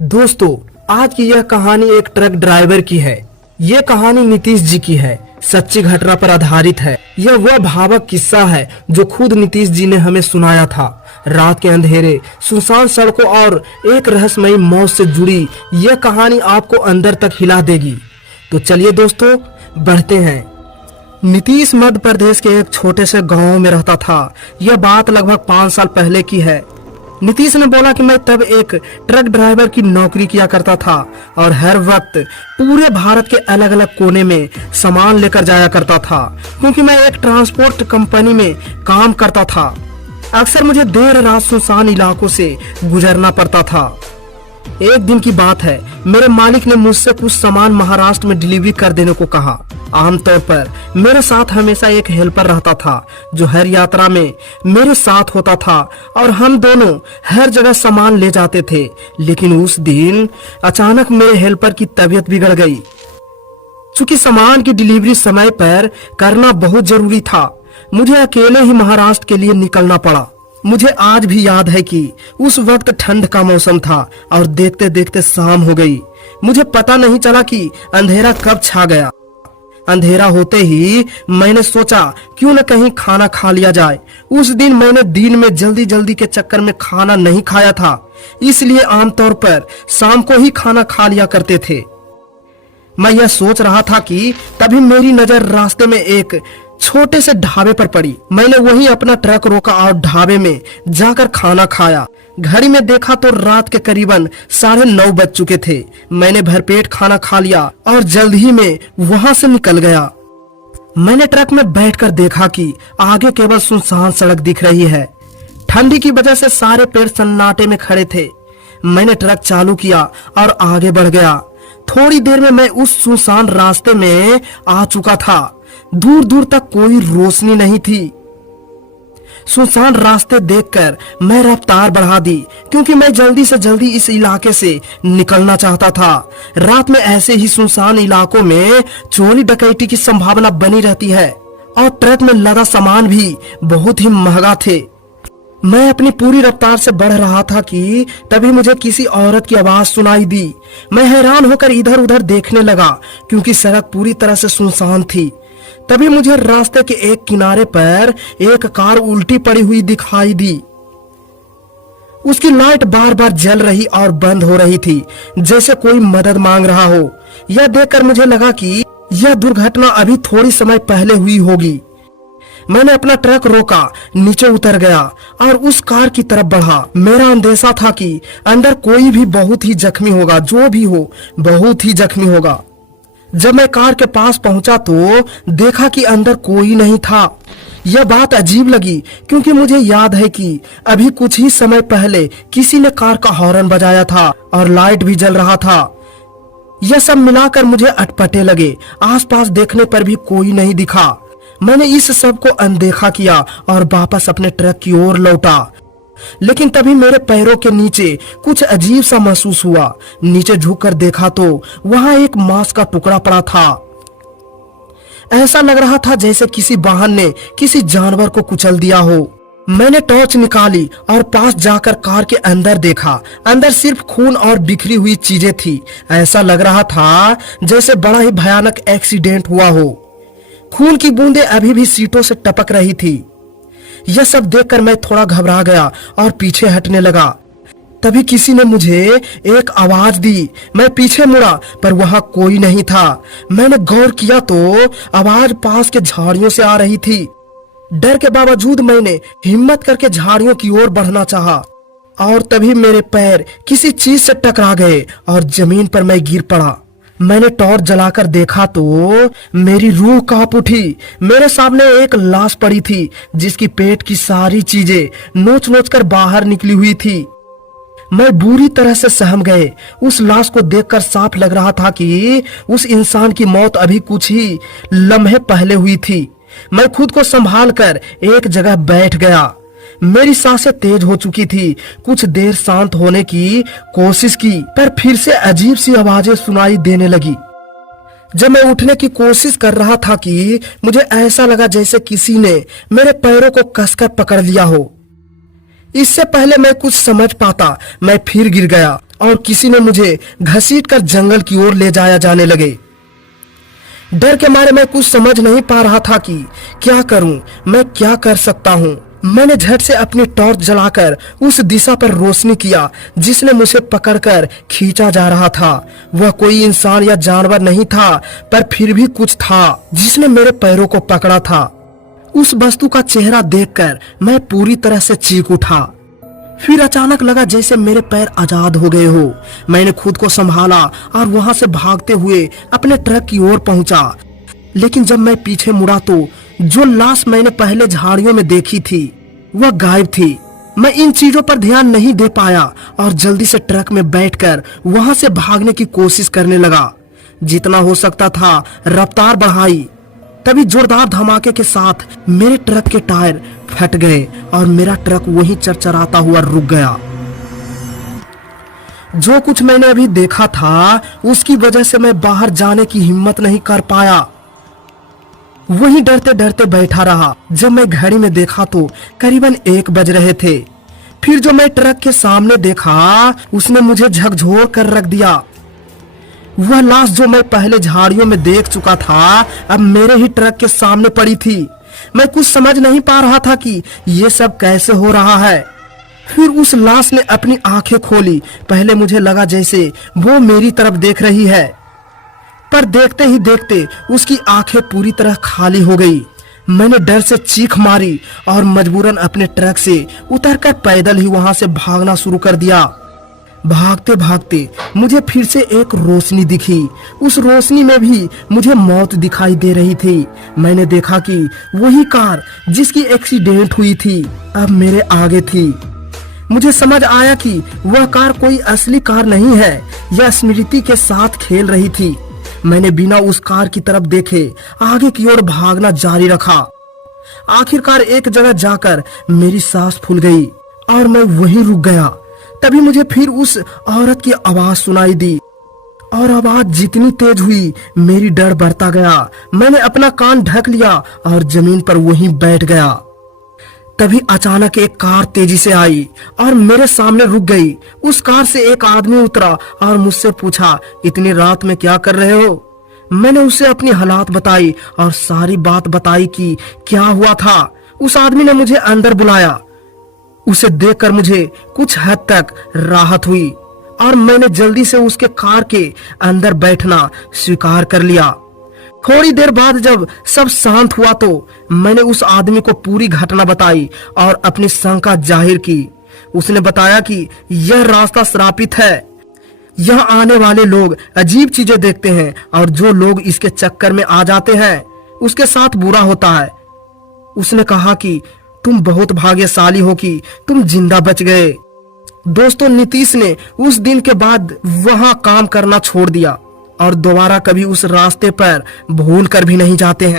दोस्तों, आज की यह कहानी एक ट्रक ड्राइवर की है। ये कहानी नीतीश जी की है, सच्ची घटना पर आधारित है। यह वह भावुक किस्सा है जो खुद नीतीश जी ने हमें सुनाया था। रात के अंधेरे, सुनसान सड़कों और एक रहस्यमयी मौत से जुड़ी यह कहानी आपको अंदर तक हिला देगी। तो चलिए दोस्तों, बढ़ते हैं। नीतीश मध्य प्रदेश के एक छोटे से गांव में रहता था। यह बात लगभग 5 साल पहले की है। नीतीश ने बोला कि मैं तब एक ट्रक ड्राइवर की नौकरी किया करता था और हर वक्त पूरे भारत के अलग अलग कोने में सामान लेकर जाया करता था, क्योंकि मैं एक ट्रांसपोर्ट कंपनी में काम करता था। अक्सर मुझे देर रात सुनसान इलाकों से गुजरना पड़ता था। एक दिन की बात है, मेरे मालिक ने मुझसे कुछ सामान महाराष्ट्र में डिलीवरी कर देने को कहा। आमतौर पर मेरे साथ हमेशा एक हेल्पर रहता था जो हर यात्रा में मेरे साथ होता था और हम दोनों हर जगह सामान ले जाते थे। लेकिन उस दिन अचानक मेरे हेल्पर की तबीयत बिगड़ गई। चूंकि सामान की डिलीवरी समय पर करना बहुत जरूरी था, मुझे अकेले ही महाराष्ट्र के लिए निकलना पड़ा। मुझे आज भी याद है कि उस वक्त ठंड का मौसम था और देखते देखते शाम हो गई। मुझे पता नहीं चला कि अंधेरा कब छा गया। अंधेरा होते ही मैंने सोचा क्यों न कहीं खाना खा लिया जाए। उस दिन मैंने दिन में जल्दी जल्दी के चक्कर में खाना नहीं खाया था, इसलिए आमतौर पर शाम को ही खाना खा लिया करते थे। मैं यह सोच रहा था कि तभी मेरी नजर रास्ते में एक छोटे से ढाबे पर पड़ी। मैंने वहीं अपना ट्रक रोका और ढाबे में जाकर खाना खाया। घड़ी में देखा तो रात के करीबन 9:30 बज चुके थे। मैंने भरपेट खाना खा लिया और जल्द ही में वहां से निकल गया। मैंने ट्रक में बैठकर देखा कि आगे केवल सुनसान सड़क दिख रही है। ठंडी की वजह से सारे पेड़ सन्नाटे में खड़े थे। मैंने ट्रक चालू किया और आगे बढ़ गया। थोड़ी देर में मैं उस सुनसान रास्ते में आ चुका था। दूर दूर तक कोई रोशनी नहीं थी। सुनसान रास्ते देखकर मैं रफ्तार बढ़ा दी, क्योंकि मैं जल्दी से जल्दी इस इलाके से निकलना चाहता था। रात में ऐसे ही सुनसान इलाकों में चोरी डकैती की संभावना बनी रहती है और ट्रक में लदा सामान भी बहुत ही महंगा थे। मैं अपनी पूरी रफ्तार से बढ़ रहा था कि तभी मुझे किसी औरत की आवाज सुनाई दी। मैं हैरान होकर इधर उधर देखने लगा, क्योंकि सड़क पूरी तरह से सुनसान थी। तभी मुझे रास्ते के एक किनारे पर एक कार उल्टी पड़ी हुई दिखाई दी। उसकी लाइट बार बार जल रही और बंद हो रही थी, जैसे कोई मदद मांग रहा हो। यह देखकर मुझे लगा कि यह दुर्घटना अभी थोड़ी समय पहले हुई होगी। मैंने अपना ट्रक रोका, नीचे उतर गया और उस कार की तरफ बढ़ा। मेरा अंदेशा था कि अंदर कोई भी बहुत ही जख्मी होगा, जो भी हो बहुत ही जख्मी होगा। जब मैं कार के पास पहुंचा तो देखा कि अंदर कोई नहीं था। यह बात अजीब लगी, क्योंकि मुझे याद है कि अभी कुछ ही समय पहले किसी ने कार का हॉर्न बजाया था और लाइट भी जल रहा था। यह सब मिलाकर मुझे अटपटे लगे। आसपास देखने पर भी कोई नहीं दिखा। मैंने इस सब को अनदेखा किया और वापस अपने ट्रक की ओर लौटा। लेकिन तभी मेरे पैरों के नीचे कुछ अजीब सा महसूस हुआ। नीचे झुककर देखा तो वहां एक मांस का टुकड़ा पड़ा था। ऐसा लग रहा था जैसे किसी वाहन ने किसी जानवर को कुचल दिया हो। मैंने टॉर्च निकाली और पास जाकर कार के अंदर देखा। अंदर सिर्फ खून और बिखरी हुई चीजें थी। ऐसा लग रहा था जैसे बड़ा ही भयानक एक्सीडेंट हुआ हो। खून की बूंदें अभी भी सीटों से टपक रही थी। यह सब देखकर मैं थोड़ा घबरा गया और पीछे हटने लगा। तभी किसी ने मुझे एक आवाज दी। मैं पीछे मुड़ा पर वहां कोई नहीं था। मैंने गौर किया तो आवाज पास के झाड़ियों से आ रही थी। डर के बावजूद मैंने हिम्मत करके झाड़ियों की ओर बढ़ना चाहा और तभी मेरे पैर किसी चीज से टकरा गए और जमीन पर मैं गिर पड़ा। मैंने टॉर्च जलाकर देखा तो मेरी रूह कांप उठी। मेरे सामने एक लाश पड़ी थी, जिसकी पेट की सारी चीजें नोच नोच कर बाहर निकली हुई थी। मैं बुरी तरह से सहम गए। उस लाश को देखकर साफ लग रहा था कि उस इंसान की मौत अभी कुछ ही लम्हे पहले हुई थी। मैं खुद को संभाल कर एक जगह बैठ गया। मेरी सांसें तेज हो चुकी थी। कुछ देर शांत होने की कोशिश की, पर फिर से अजीब सी आवाजें सुनाई देने लगी। जब मैं उठने की कोशिश कर रहा था कि मुझे ऐसा लगा जैसे किसी ने मेरे पैरों को कसकर पकड़ लिया हो। इससे पहले मैं कुछ समझ पाता मैं फिर गिर गया और किसी ने मुझे घसीटकर जंगल की ओर ले जाया जाने लगे। डर के मारे मैं कुछ समझ नहीं पा रहा था कि क्या करूं, मैं क्या कर सकता हूं। मैंने झट से अपनी टॉर्च जलाकर उस दिशा पर रोशनी किया जिसने मुझे पकड़कर खींचा जा रहा था। वह कोई इंसान या जानवर नहीं था, पर फिर भी कुछ था जिसने मेरे पैरों को पकड़ा था। उस वस्तु का चेहरा देखकर मैं पूरी तरह से चीख उठा। फिर अचानक लगा जैसे मेरे पैर आजाद हो गए हो। मैंने खुद को संभाला और वहां से भागते हुए अपने ट्रक की ओर पहुंचा। लेकिन जब मैं पीछे मुड़ा तो जो लाश मैंने पहले झाड़ियों में देखी थी वह गायब थी। मैं इन चीजों पर ध्यान नहीं दे पाया और जल्दी से ट्रक में बैठकर वहां से भागने की कोशिश करने लगा। जितना हो सकता था रफ्तार बढ़ाई। तभी जोरदार धमाके के साथ मेरे ट्रक के टायर फट गए और मेरा ट्रक वहीं चरचराता हुआ रुक गया। जो कुछ मैंने अभी देखा था उसकी वजह से मैं बाहर जाने की हिम्मत नहीं कर पाया। वहीं डरते डरते बैठा रहा। जब मैं घड़ी में देखा तो करीबन 1 बज रहे थे। फिर जो मैं ट्रक के सामने देखा उसने मुझे झकझोर कर रख दिया। वह लाश जो मैं पहले झाड़ियों में देख चुका था अब मेरे ही ट्रक के सामने पड़ी थी। मैं कुछ समझ नहीं पा रहा था कि ये सब कैसे हो रहा है। फिर उस लाश ने अपनी आंखें खोली। पहले मुझे लगा जैसे वो मेरी तरफ देख रही है, पर देखते ही देखते उसकी आंखें पूरी तरह खाली हो गई। मैंने डर से चीख मारी और मजबूरन अपने ट्रक से उतरकर पैदल ही वहां से भागना शुरू कर दिया। भागते भागते मुझे फिर से एक रोशनी दिखी। उस रोशनी में भी मुझे मौत दिखाई दे रही थी। मैंने देखा कि वही कार जिसकी एक्सीडेंट हुई थी अब मेरे आगे थी। मुझे समझ आया कि वह कार कोई असली कार नहीं है, यह स्मृति के साथ खेल रही थी। मैंने बिना उस कार की तरफ देखे आगे की ओर भागना जारी रखा। आखिरकार एक जगह जाकर मेरी सांस फूल गई और मैं वहीं रुक गया। तभी मुझे फिर उस औरत की आवाज सुनाई दी और आवाज जितनी तेज हुई मेरी डर बढ़ता गया। मैंने अपना कान ढक लिया और जमीन पर वहीं बैठ गया। तभी अचानक एक कार तेजी से आई और मेरे सामने रुक गई। उस कार से एक आदमी उतरा और मुझसे पूछा, इतनी रात में क्या कर रहे हो? मैंने उसे अपनी हालात बताई और सारी बात बताई कि क्या हुआ था। उस आदमी ने मुझे अंदर बुलाया। उसे देखकर मुझे कुछ हद तक राहत हुई और मैंने जल्दी से उसके कार के अंदर बैठना स्वीकार कर लिया। थोड़ी देर बाद जब सब शांत हुआ तो मैंने उस आदमी को पूरी घटना बताई और अपनी शंका जाहिर की। उसने बताया कि यह रास्ता श्रापित है। यहाँ आने वाले लोग अजीब चीजें देखते हैं और जो लोग इसके चक्कर में आ जाते हैं उसके साथ बुरा होता है। उसने कहा कि तुम बहुत भाग्यशाली हो कि तुम जिंदा बच गए। दोस्तों, नीतीश ने उस दिन के बाद वहां काम करना छोड़ दिया और दोबारा कभी उस रास्ते पर भूल कर भी नहीं जाते हैं।